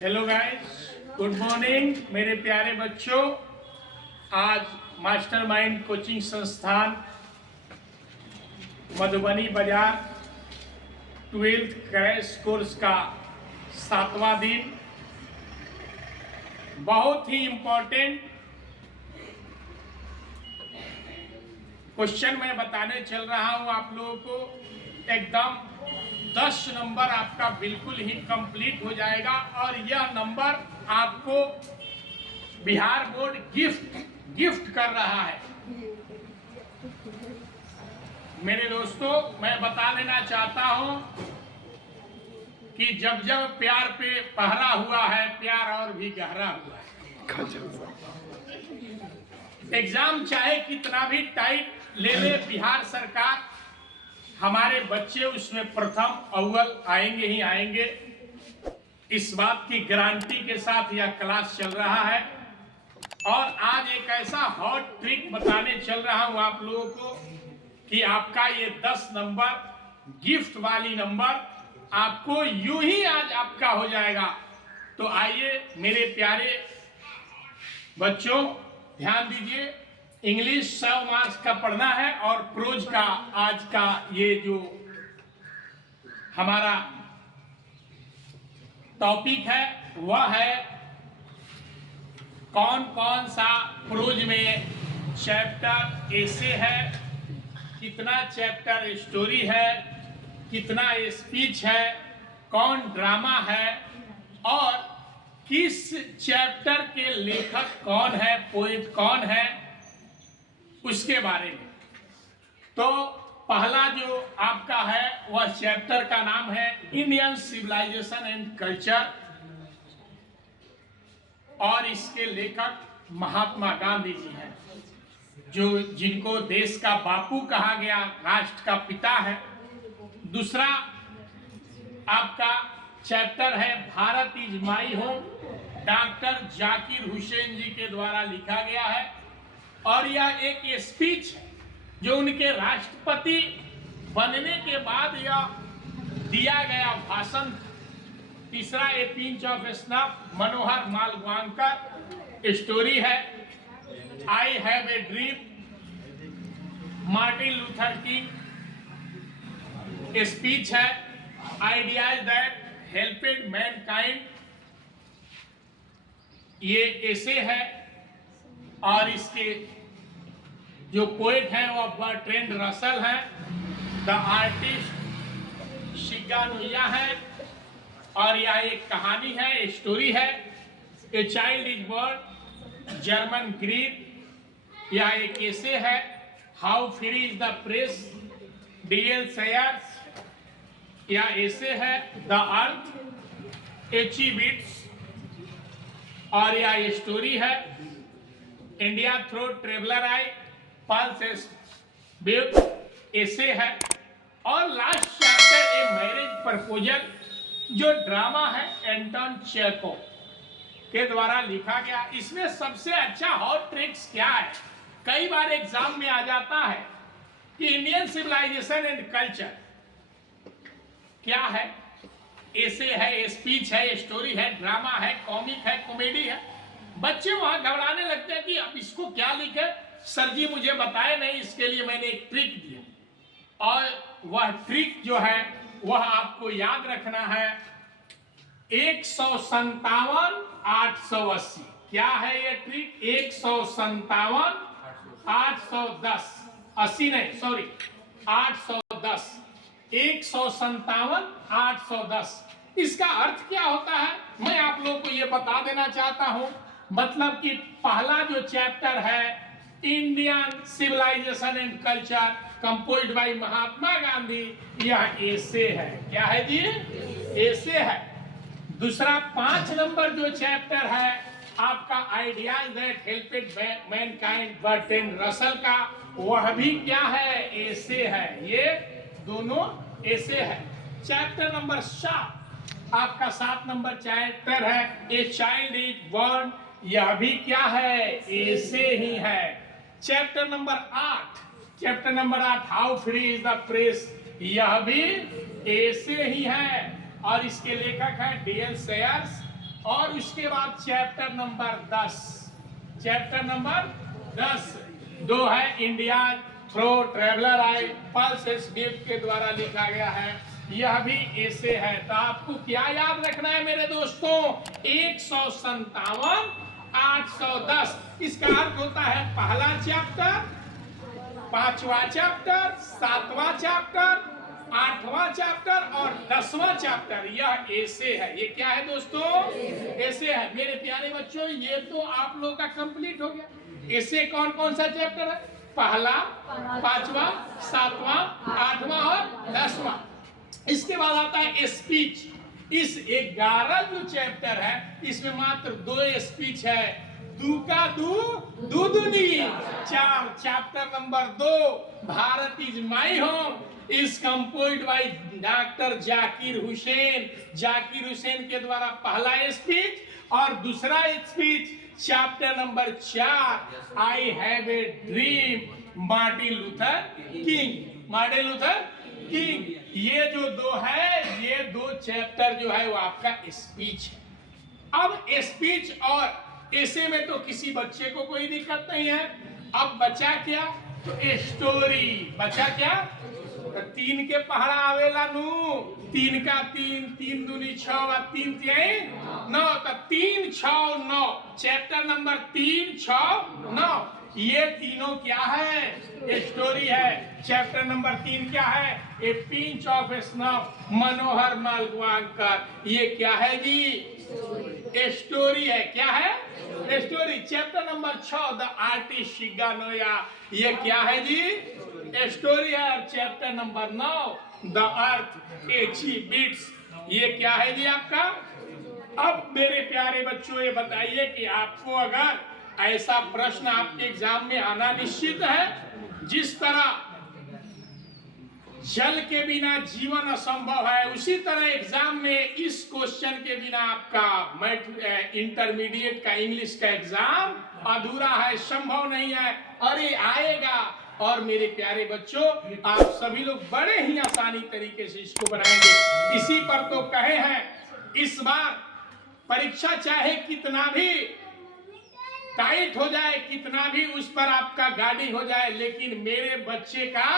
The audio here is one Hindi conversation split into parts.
हेलो गाइस, गुड मॉर्निंग मेरे प्यारे बच्चों। आज मास्टरमाइंड कोचिंग संस्थान मधुबनी बाजार 12th क्रैश कोर्स का 7वां दिन। बहुत ही इम्पोर्टेंट क्वेश्चन मैं बताने चल रहा हूं आप लोगों को। एकदम 10 नंबर आपका बिल्कुल ही कंप्लीट हो जाएगा और यह नंबर आपको बिहार बोर्ड गिफ्ट कर रहा है। मेरे दोस्तों, मैं बता देना चाहता हूं कि जब जब प्यार पे पहरा हुआ है, प्यार और भी गहरा हुआ है। एग्जाम चाहे कितना भी टाइट ले ले बिहार सरकार, हमारे बच्चे उसमें प्रथम अव्वल आएंगे ही आएंगे। इस बात की गारंटी के साथ यह क्लास चल रहा है और आज एक ऐसा हॉट ट्रिक बताने चल रहा हूं आप लोगों को कि आपका ये 10 नंबर गिफ्ट वाली नंबर आपको यूं ही आज आपका हो जाएगा। तो आइए मेरे प्यारे बच्चों, ध्यान दीजिए। इंग्लिश 100 मार्क्स का पढ़ना है और प्रोज का आज का ये जो हमारा टॉपिक है वह है कौन कौन सा प्रोज में चैप्टर ऐसे है, कितना चैप्टर स्टोरी है, कितना स्पीच है, कौन ड्रामा है और किस चैप्टर के लेखक कौन है, पोएट कौन है, उसके बारे में। तो पहला जो आपका है वह चैप्टर का नाम है इंडियन सिविलाइजेशन एंड कल्चर और इसके लेखक महात्मा गांधी जी हैं, जिनको देश का बापू कहा गया, राष्ट्र का पिता है। दूसरा आपका चैप्टर है Bharat is my home, doctor Zakir Hussain ji के द्वारा लिखा गया है और यह एक स्पीच जो उनके राष्ट्रपति बनने के बाद यह दिया गया भाषण। तीसरा a pinch of snuff, Manohar Malgonkar story है। I have a dream, Martin Luther King speech है। आइडियाज दैट हेल्पेड मैनकाइंड, ये ऐसे है और इसके जो पोएट हैं वह बर्ट्रैंड रसल हैं। द आर्टिस्ट शिगानुया है और यह एक कहानी है, स्टोरी है। A child is born, Germaine Greer, यह एक ऐसे है। How free is the press, DL Sayers, यह ऐसे है। द अर्थ, एची बिट्स और यह स्टोरी है। इंडिया थ्रू ट्रेवलर आई, पल्स ऐसे है। और last chapter a marriage proposal जो ड्रामा है एंटन चेखोव के द्वारा लिखा गया। इसमें सबसे अच्छा हॉट ट्रिक्स क्या है, कई बार एग्जाम में आ जाता है कि इंडियन सिविलाइजेशन एंड कल्चर क्या है। ऐसे है, स्पीच है, स्टोरी है, ड्रामा है, कॉमिक है, कॉमेडी है। बच्चे वहां घबराने लगते हैं कि अब इसको क्या लिखे, सर जी मुझे बताए नहीं। इसके लिए मैंने एक ट्रिक दिया और वह ट्रिक जो है वह आपको याद रखना है। 157 880, क्या है ये ट्रिक? 157 810, 80 नहीं, सॉरी 810, 157 810। इसका अर्थ क्या होता है मैं आप लोगों को ये बता देना चाहता हूं। मतलब कि पहला जो चैप्टर है Indian civilisation and culture composed by Mahatma Gandhi, यह ऐसे है। क्या है जी? ऐसे है। दूसरा 5 नंबर जो चैप्टर है आपका ideas that helped mankind, Bertrand Russell का, वह भी क्या है? ऐसे है। ये दोनों ऐसे है। चैप्टर नंबर 7 आपका 7 नंबर चैप्टर है ए चाइल्ड इज बॉर्न, यह भी क्या है? ऐसे ही है। Chapter number 8 how free is the press, यह भी ऐसे ही है और इसके लेखक है डीएल सेयर्स और उसके बाद चैप्टर नंबर 10, चैप्टर नंबर 10 दो है इंडिया थ्रो ट्रेवलर आई, पल्स स्विफ्ट के द्वारा लिखा गया है, यह भी ऐसे है। तो आपको क्या याद रखना है मेरे दोस्तों, 157 810, इसका अर्थ होता है पहला चैप्टर, पांचवा चैप्टर, सातवां चैप्टर, आठवां चैप्टर और 10वां चैप्टर, यह ऐसे है। ये क्या है दोस्तों, ऐसे है। मेरे प्यारे बच्चों ये तो आप लोग का कंप्लीट हो गया। ऐसे कौन कौन सा चैप्टर है, पहला, पांचवा, सातवां, आठवां और 10वां। इसके बाद आता है स्पीच। इस 11 जो चैप्टर है इसमें मात्र 2 स्पीच है, दू का दू, दूधनी। 4 chapter number 2 Bharat is my home is composed by doctor Zakir Hussain. Zakir Hussain के द्वारा पहला स्पीच और दूसरा speech chapter number 4 I have a dream Martin Luther king. Martin Luther king, ये जो 2 है, ये 2 चैप्टर जो है वो आपका स्पीच है। अब स्पीच और ऐसे में तो किसी बच्चे को कोई दिक्कत नहीं है। अब बचा क्या, तो स्टोरी बचा क्या, तो 3 के पहाड़ा आवेला नू, 3 का 3, 3 दूनी 6 और 3 3 9, तो 3 6 9 चैप्टर नंबर 3 6 9, ये तीनों क्या है, स्टोरी है। चैप्टर नंबर 3 क्या है, a pinch of snuff Manohar Malgonkar, ये क्या है जी, स्टोरी है। क्या है, story. Chapter number 6 the artist Shiga Naoya, ये क्या है जी, स्टोरी है। और chapter number 9 the earth exhibits, ये क्या है जी आपका। अब मेरे प्यारे बच्चों ये बताइए कि आपको अगर ऐसा प्रश्न आपके एग्जाम में आना निश्चित है, जिस तरह जल के बिना जीवन असंभव है, उसी तरह एग्जाम में इस क्वेश्चन के बिना आपका इंटरमीडिएट का इंग्लिश का एग्जाम अधूरा है, संभव नहीं है। अरे आएगा। और मेरे प्यारे बच्चों आप सभी लोग बड़े ही आसानी तरीके से इसको बनाएंगे। इसी पर तो कहे हैं इस बार परीक्षा चाहे कितना भी टाइट हो जाए, कितना भी उस पर आपका गार्डिंग हो जाए, लेकिन मेरे बच्चे का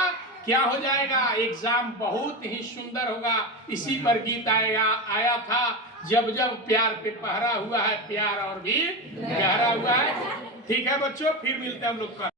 क्या हो जाएगा, एग्जाम बहुत ही सुंदर होगा। इसी पर गीत आया था, जब जब प्यार पे पहरा हुआ है प्यार और भी गहरा हुआ है। ठीक है बच्चों, फिर मिलते हैं हम लोग कल।